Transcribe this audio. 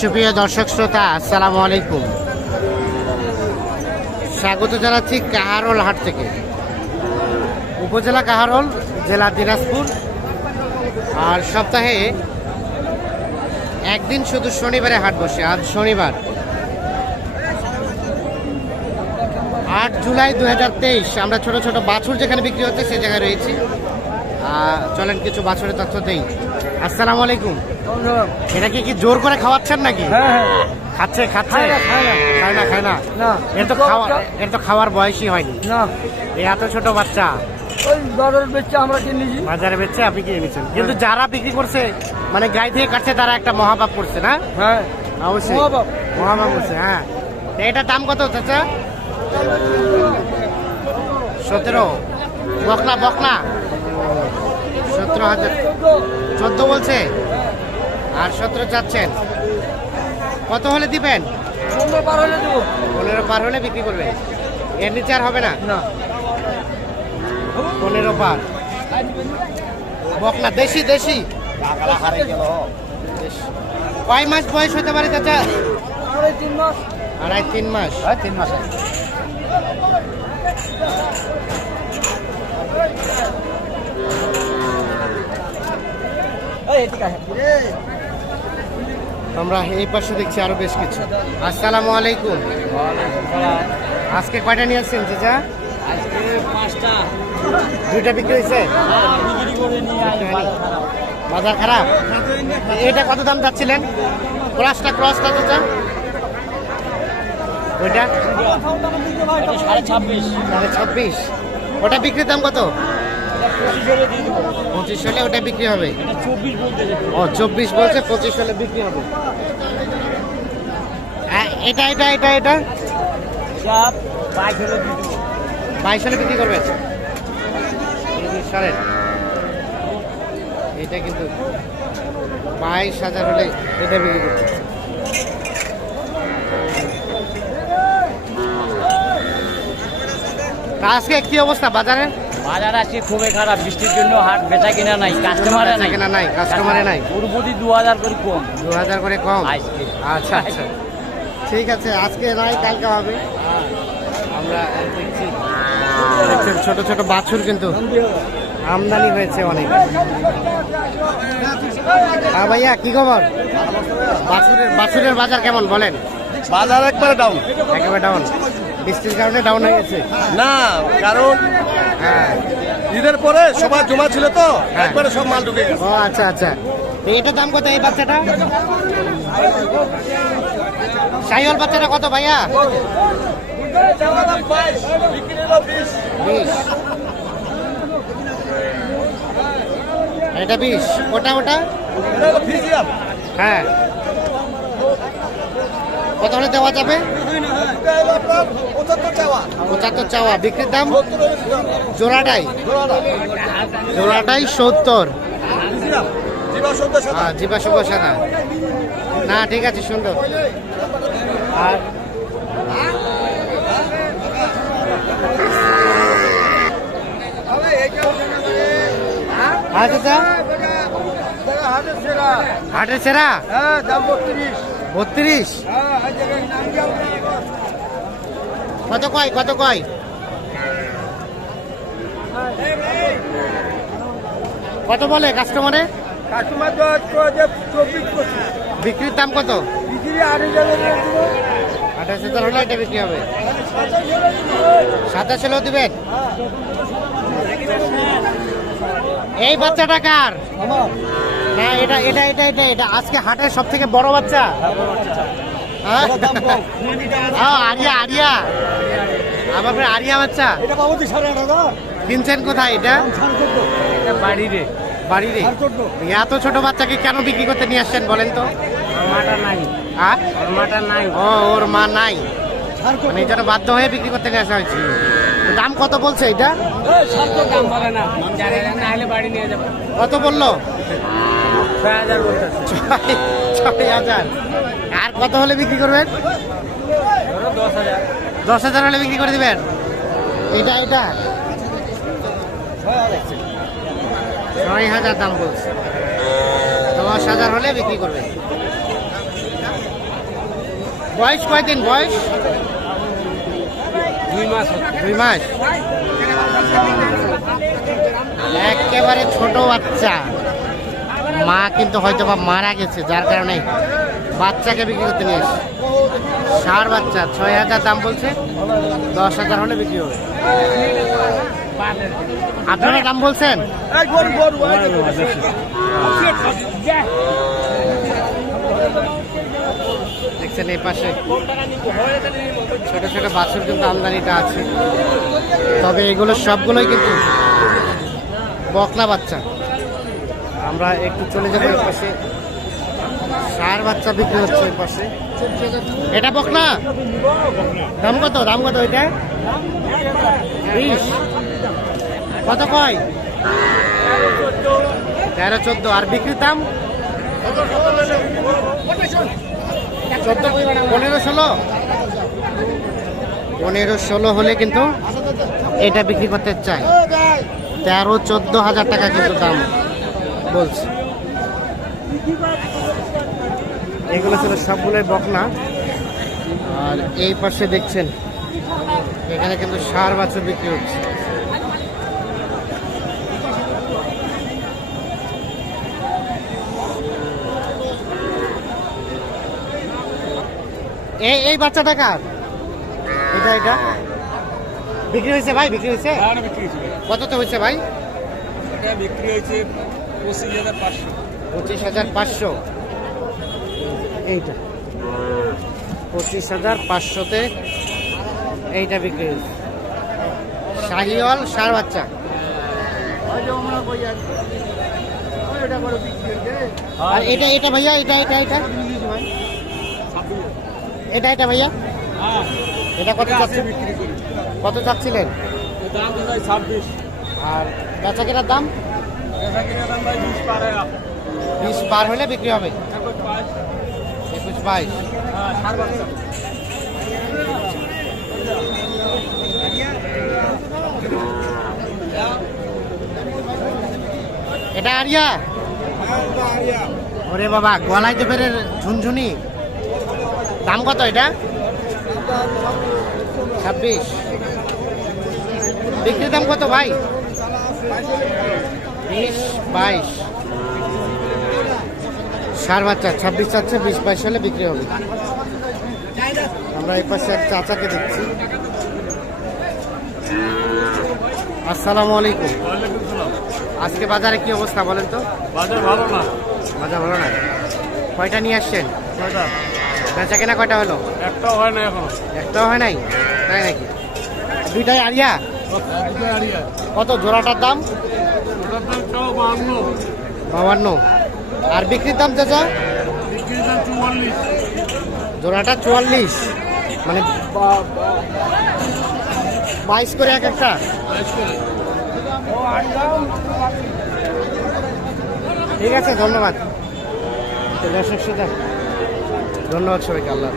সুপ্রিয় দর্শক শ্রোতা, আসসালামু আলাইকুম। স্বাগত জানাচ্ছি কাহারোল হাট থেকে। উপজেলা কাহারোল, জেলা দিনাজপুর। আর সপ্তাহে একদিন শুধু শনিবারে হাট বসে, আজ শনিবার। আট জুলাই দুই হাজার তেইশ, আমরা ছোট ছোট বাছুর যেখানে বিক্রি হচ্ছে, সে জায়গায় রয়েছি। চলেন কিছু বাছুরের তথ্য দেই। আসসালামু আলাইকুম। এটা কি কি জোর করে খাওয়াচ্ছেন নাকি? হ্যাঁ হ্যাঁ। খাচ্ছে খাচ্ছে। খায় না, খায় না। এর তো খাওয়া এর তো খাওয়ার বয়সই হয়নি। এই এত ছোট বাচ্চা। বাজারে বেচছে আপনি কিনে নিচ্ছেন কিন্তু যারা বিক্রি করছে মানে গাই দিয়ে কাটছে তারা একটা মহাপাপ করছে না? হ্যাঁ। অবশ্যই। মহাপাপ। মহাপাপ করছে হ্যাঁ। এটার দাম কত চাচা? সতেরো। বকনা বকনা। সতেরো হাজার। চোদ্দ বলছে? আর সতেরো চাচ্ছেন? কত হলে দিবেন? পনেরো পার হলে দেবো। পনেরো পার হলে বিক্রি করবে এর নিচে আর হবে না? না। পনেরো পার। দেশি দেশি দেশি। কয় মাস বয়স হতে পারে চাচা? আড়াই তিন মাস। আড়াই তিন মাস। তিন মাস। আমরা এই পাশে দেখছি আরও বেশ কিছু। আসসালামু আলাইকুম। আজকে কয়টা নিয়ে আসছেন চাচা? আজকে পাঁচটা। দুইটা বিক্রি হয়েছে? হয়নি? বাজার খারাপ। এটা কত দাম চাচ্ছিলেন? ক্রসটা ক্রসটা চাচা? ওইটা? সাড়ে ছাব্বিশ। সাড়ে ছাব্বিশ। ওটা বিক্রির দাম কত? পঁচিশ হলে ওটা বিক্রি হবে? ও, চব্বিশ বলছে, পঁচিশ হলে বিক্রি হবে। এটা এটা এটা এটা? বাইশ হলে বিক্রি তিরিশ এটা কিন্তু বাইশ হাজার হলে এটা বিক্রি করবে। আজকে কি অবস্থা বাজারে? বাজার আছে খুবই খারাপ বৃষ্টির জন্য হাট বেচা কিনা নাই কাস্টমার নাই কেনা নাই। কাস্টমারে নাই। পুরোপুরি দু হাজার করে কম। দু হাজার করে কম? আজকে আচ্ছা আচ্ছা। ঠিক আছে আজকে নয় কালকে হবে। আমরা দেখছি। দেখছেন ছোট ছোট বাছুর কিন্তু আমদানি হয়েছে অনেক। হ্যাঁ ভাইয়া কি খবর? বাছুরের বাছুরের বাজার কেমন বলেন? বাজার একবারে ডাউন একেবারে ডাউন বৃষ্টির কারণে ডাউন হয়ে গেছে? না কারণ ঈদের পরে সবার জমা ছিল তো হ্যাঁ। একবারে সব মাল ঢুকে গেছে। ও আচ্ছা আচ্ছা। তো এটার দাম কত এই বাচ্চাটা? সাইওয়াল বাচ্চাটা কত ভাইয়া? বিশ। এটা বিশ। ওটা ওটা? হ্যাঁ। কত হলে দেওয়া যাবে? পঁচাত্তর চাওয়া। বিক্রির দাম? জোড়াটাই? জোড়াটাই সত্তর। হ্যাঁ জিবা শুভ সাদা না ঠিক আছে সুন্দর। আর আচ্ছা হাটের সেরা। বত্রিশ। কত কয় কত কয়? কত বলে কাস্টমারে বিক্রির দাম কত? আঠাশ হাজার হলে এটা বিক্রি হবে। সাতাশ হলেও দিবেন? এই বাচ্চাটা কার? না এটা এটা এটা এটা এটা আজকে হাটের সব থেকে বড় বাচ্চা। হ্যাঁ? Area area. আমার আরিয়া বাচ্চা। কিনছেন কোথায় এটা? বাড়িরে বাড়িরে এত ছোট বাচ্চাকে কেন বিক্রি করতে নিয়ে আসছেন বলেন তো? মাটা নাই। হ্যাঁ? মাটা নাই। ও ওর মা নাই। মানে এই জন্য বাধ্য হয়ে বিক্রি করতে নিয়ে আসা হয়েছে। দাম কত বলছে এটা? সাতশো দাম বলে না। চার হাজার বাড়ি নিয়ে যাব। কত বলল? ছয় হাজার বলতেছে। ছয় ছয় হাজার। আর কত হলে বিক্রি করবেন? দশ হাজার। দশ হাজার হলে বিক্রি করে দিবেন? এটা এটা। ছয় হাজার দাম বলছে। দশ হাজার হলে বিক্রি করবে। বয়স কয়দিন? বয়স? দুই মাস দুই মাস। একেবারে ছোট বাচ্চা। মা কিন্তু হয়তো বা মারা গেছে যার কারণে বাচ্চাকে বিক্রি করতে নিয়ে এসে ষাঁড় বাচ্চা ছয় হাজার দাম বলছে দশ হাজার হলে বিক্রি হবে। আপনারা দাম বলছেন? দেখছেন এই পাশে ছোট ছোট বাছুর কিন্তু আমদানিটা আছে। তবে এগুলো সবগুলোই কিন্তু বকলা বাচ্চা। আমরা একটু চলে যাব পাশে। সার বাচ্চা বিক্রি হচ্ছে ওই পাশে। এটা দাম কত? দাম কত এটা? কত কয়? তেরো চোদ্দ। আর বিক্রির দাম? চোদ্দ। পনেরো ষোলো? পনেরো ষোলো হলে কিন্তু এটা বিক্রি করতে চাই তেরো চোদ্দ হাজার টাকা কিন্তু দাম। বলছে। এগুলো ছিল সবগুলোই বকনা। আর এই পাশে দেখছেন এখানে কিন্তু সার বাছুর বিক্রি হচ্ছে। এই এই বাচ্চাটা কার? এটা এটা? বিক্রি হয়েছে ভাই বিক্রি হয়েছে? কত তো হয়েছে ভাই? এটা বিক্রি হয়েছে পঁচিশ হাজার পাঁচশো। পঁচিশ হাজার পাঁচশো। এইটা। পঁচিশ হাজার পাঁচশোতে এইটা বিক্রি হয়েছে। শাহিওয়াল সার বাচ্চা। আর এটা এটা ভাইয়া এটা এটা এটা? এটা এটা ভাইয়া? এটা কত চাচ্ছেন? কত চাচ্ছিলেন? আর বেচা কেটার দাম? বিশ পার হলে বিক্রি হবে। একুশ বাইশ। এটা আরিয়া? ওরে বাবা, গলায় তো ফেরে ঝুনঝুনি। দাম কত এটা? ছাব্বিশ। বিক্রির দাম কত ভাই? বিশ বাইশ। সার বাচ্চা ছাব্বিশ চাচ্ছে বিশ বাইশ হলে বিক্রি হবে। আমরা এই পাশে এক চাচাকে দেখছি। আসসালামু আলাইকুম। আজকে বাজারে কি অবস্থা বলেন তো? বাজার ভালো না। বাজার ভালো না। কয়টা নিয়ে আসছেন? বেচা কেনা কয়টা হলো? একটাও হয় না এখনও। একটাও হয় নাই? তাই নাকি? দুইটাই আরিয়া। কত? জোড়াটার দাম? বাবান্ন। আর বিক্রির দাম চাচা? জোড়াটা চুয়াল্লিশ। মানে বাইশ করে এক একটা। ঠিক আছে, ধন্যবাদ। ধন্যবাদ সবাইকে, আল্লাহ।